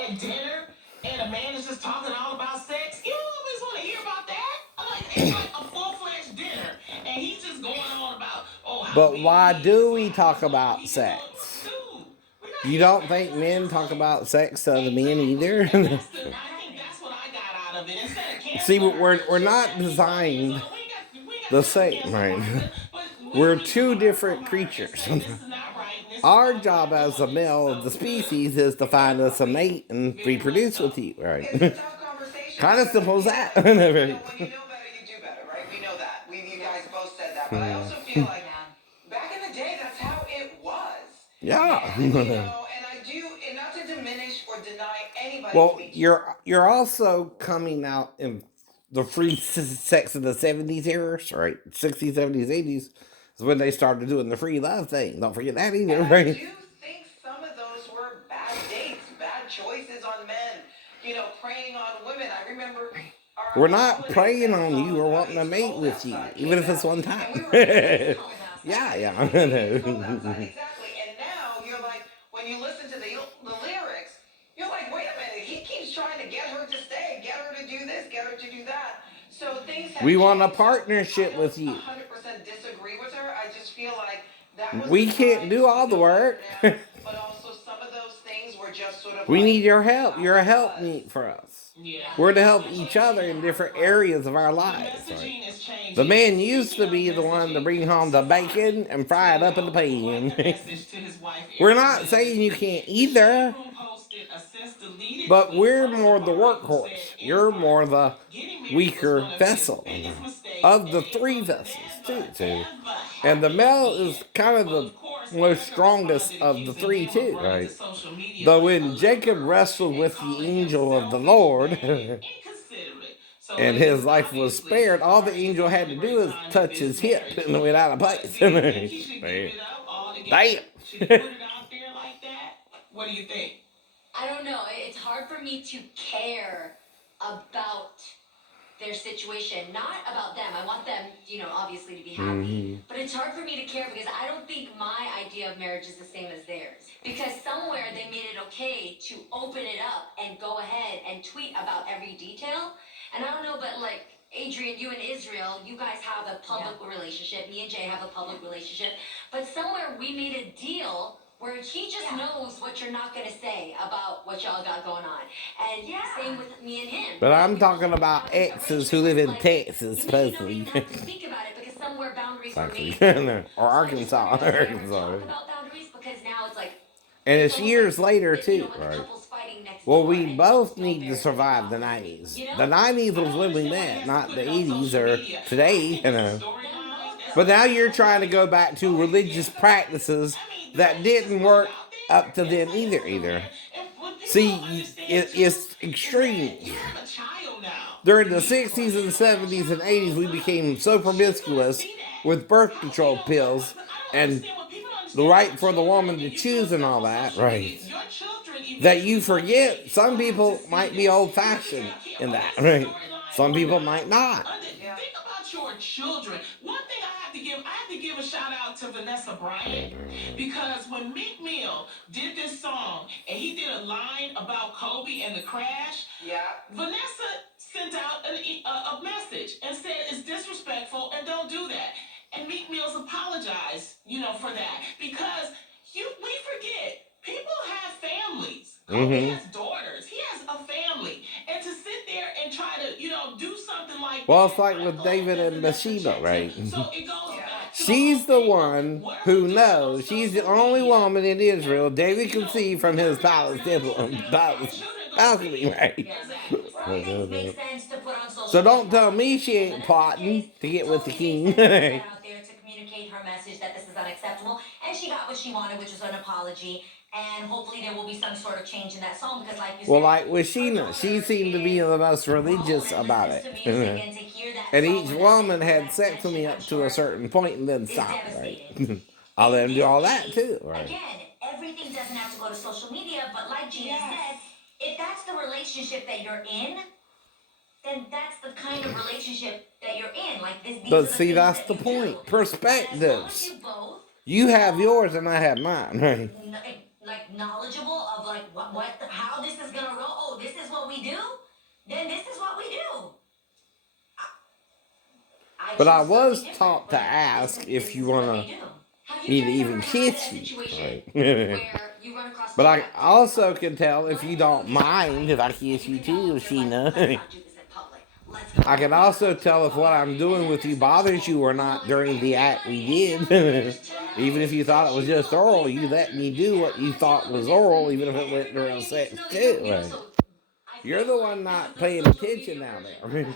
at dinner and a man is just talking all about sex, you always want to hear about that. Like it's like a full-fledged dinner, and he's just going on about how But big why he is do and we how talk small about he is. Well, sex? dude, we're not You here for don't think men talk exercise. about sex to other men Exactly, either? and I think that's what I got out of it. Instead of See, canceling but her, we're she not 70-something years designed old. We ain't got the time to same, cancel right? Martha, but we We're need to two learn from different her and creatures. say this is not right and this is Our why we're job not as a doing it. male of the So, species is to find us a mate and very much reproduce with so. you, right? It's a tough conversation Kind of because I simple as feel that. like, when you know better, you do better, right? We know that. You guys both said that. But I also feel like back in the day, that's how it was. Yeah. And I do, and not to diminish or deny anybody's Well, speech. you're also coming out in the free sex of the 70s era, right? 60s, 70s, 80s is when they started doing the free love thing. Don't forget that either, And I right? do think some of those were bad dates, bad choices on men, preying on women. I remember We're our not holidays preying that on you. saw We're wanting to it's mate cold with you, outside, even kids if it's one out, time. and we were like, Yeah, it's cold outside. yeah, It's I cold outside, know. exactly. And now you're like, when you listen to the lyrics, you're like, wait a minute, he keeps trying to get her to stay, get her to do this, get her to do that. So things have We want a changed. So I partnership don't with you. 100% disagree with her. I just feel like that was the We can't times. do We all the know better work. now. But also some of those things were just sort of We like need your help. how You're a it helpmeet was. for us. Yeah. We're to help each Especially other in different areas of our the lives, right? messaging is The changing. And man used speaking to of be the one to messaging, bring home the bacon Safari and fry it tweeted up in the out quite the pan. message to his wife We're Erica not Mena saying this you week. can't The Shade either, Room posted a since deleted but tweet we're from more the Safari who said, workhorse. in You're part, more the getting married was weaker one of his vessel biggest mistakes of and the it three will vessels, never, too. ever And the happen male is again. kind of Well, the of course, most Erica strongest responded of the accusing three, him of too, running to right? social media Though like a when little Jacob girl wrestled and with the calling him angel of the selfish, Lord bad, and inconsiderate. So, and his ladies, life was obviously, spared, all the Ari is angel had having to a do great is time in touch this his hip marriage. and went out of But place. do you think he should give Right. it up altogether? Damn. Should he put it out there like that? What do you think? I don't know. It's hard for me to care about their situation, not about them. I want them, obviously to be happy. But it's hard for me to care because I don't think my idea of marriage is the same as theirs. Because somewhere they made it okay to open it up and go ahead and tweet about every detail. And I don't know, but like Adrian, you and Israel, you guys have a public relationship. Me and Jay have a public relationship. But somewhere we made a deal where he just knows what you're not going to say about what y'all got going on. And same with me and him. But I'm You're talking like, about having exes who separation, live it's in like, Texas, you don't supposedly. even have to speak about it because somewhere boundaries were Actually. made there. Or So I just Arkansas. wonder, does he ever Arkansas. talk about boundaries? Because now it's like, And it's almost years like, later, too, when the right? couple's fighting next Well, door we and both still need to very survive the positive. 90s. You know? The 90s I was don't when we understand why he met, has to not put the it on 80s social or media. I today, think it's a storyline. That's But what now got you're trying to somebody. go back to Oh, religious yeah, somebody. practices I mean, that he just didn't put it work out up there. to And it's then like, either, listen, either. man. And what people don't See, understand too it's is that extreme. you have a child now. During the You have to 60s and handle that 70s and child 80s, we grows up. became so She's gonna promiscuous see that. with birth How control pills but I don't and understand what people don't the understand right about for the children woman to and you doing choose and stuff all on that, social media. right? Your children That you eventually one day forget some will have to people see might be this. old You have to fashioned take care. in But that, that's the right? storyline Some on people why. might not. Think about your children. One thing I have to give a shout out to Vanessa Bryant because when Meek Mill did this song and he did a line about Kobe and the crash, Vanessa sent out a message and said it's disrespectful and don't do that. And Meek Mill's apologized, for that because we forget people have families. Kobe has daughters. He has a family, and to sit there and try to, do something like Well, it's that, like I with feel like David and that's a Bathsheba, check to him. right? So it goes back to the whole She's the thing of one what are we who doing on knows. She's the social only media? woman in Israel David You can know, see from we his gotta palace recognize temple, this now. Our palace children gonna see balcony, it. right? Exactly. Some things make sense to put on So social don't media. tell me she In ain't Vanessa's case, plotting to get with the totally makes king. sense to put that out there to communicate her message that this is unacceptable. And she got what she wanted, which was an apology. And hopefully there will be some sort of change in that song because, like you Well, said, like with her Sheena, she daughter seemed to be is the most grown religious and about listens it. to music, and to hear that And song each with that woman had that's sex with me mentioned, I'm up to a sure, certain point and then is stopped, right? devastating. I'll let In them do this all that case, too, right? again, everything doesn't have to go to social media, but like Gina said, if that's the relationship that you're in, then that's the kind of relationship that you're in. Like these But are the see, things that's that the you do. point. And as long as Perspectives. you both You have yours and I have mine, right? like knowledgeable of like how this is gonna roll. Oh, this is what we do. Then this is what we do. But I choose was something different, taught to but ask this if you is what want they to do. Have me you to guys even ever had kiss a you. situation Right. where you run across But two I guys? also can tell if you don't mind if I kiss you too, Sheena. Let's not do this in public. Let's go. I can also tell if what I'm doing with you bothers you or not during the act we did. Even if you thought it was just oral, you let me do what you thought was oral, even if it went during sex too. Right. You're the one not paying attention now there.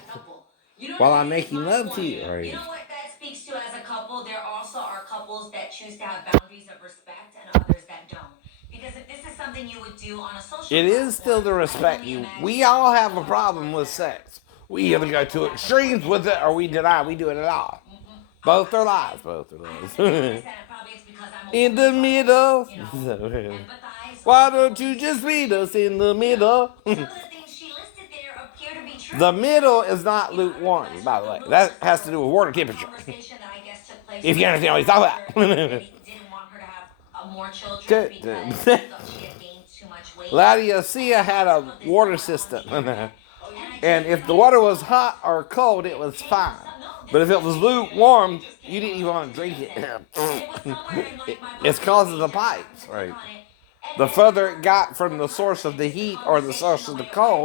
While I'm making love to you. Right. You know what that speaks to as a couple? There also are couples that choose to have boundaries of respect and others that don't. Because if this is something you would do on a social It is still to respect you. We all have a problem with sex. We either go to extremes with it or we deny we do it at all. Both are lies. Both are lies. In the middle. Why don't you just meet us in the middle? The middle is not lukewarm, by the way. That has to do with water temperature. If you understand what he's talking about. Laodicea had a water system. And if the water was hot or cold, it was fine. But if it was lukewarm, you didn't even want to drink it. It's because of the pipes, right? The further it got from the source of the heat or the source of the cold,